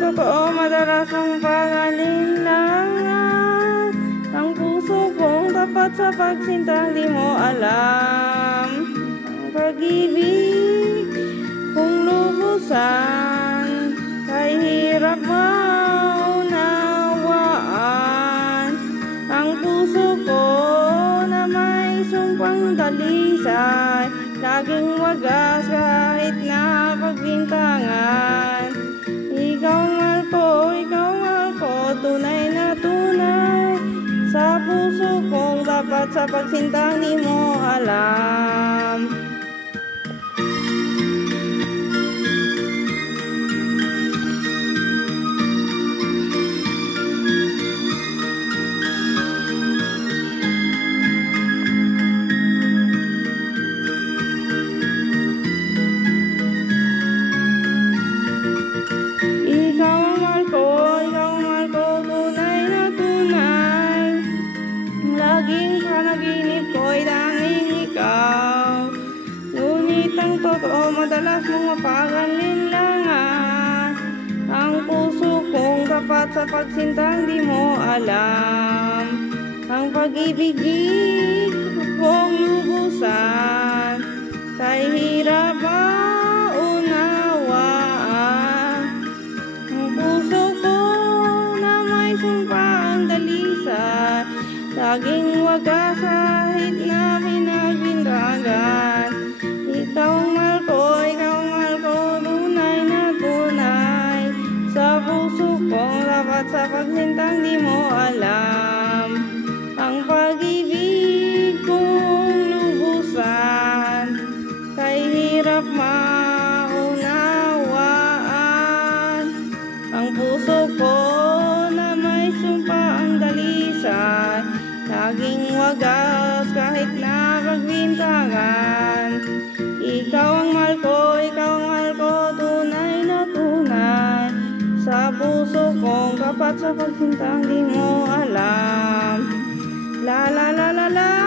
totoo, madalas mong pag-alinlangan. Ang puso kong tapat sa pagsintang di mo alam. Ang pag-ibig kong lubusan, kay hirap maunawaan. Ang puso ko na may sumpang dalisay, laging wagas kahit na pagbintangan. Ikaw mahal ko, tunay na tunay. Sa puso kong dapat sa pagsintang di mo alam. Laging panaginip ko'y tanging ikaw. Ngunit ang totoo, madalas mong mapag-alinlangan. Ang puso kong tapat sa pagsintang di mo alam. Ang pag-ibig kong lubusan, kay hirap maunawaan. Ang puso ko na may sumpang dalisay, laging wagas kahit na pinagbintangan. Ikaw ang mahal ko, tunay na tunay. Sa puso kong dapat sa pagsintang di mo alam. Ang pag-ibig kong lubusan, kay hirap maunawaan. Ang puso ko na may sumpang dalisay, laging wagas kahit na pagbintangan. Ikaw ang mahal ko, tunay na tunay. Sa puso kong kapat sa pagsintang di mo alam. La la la la la.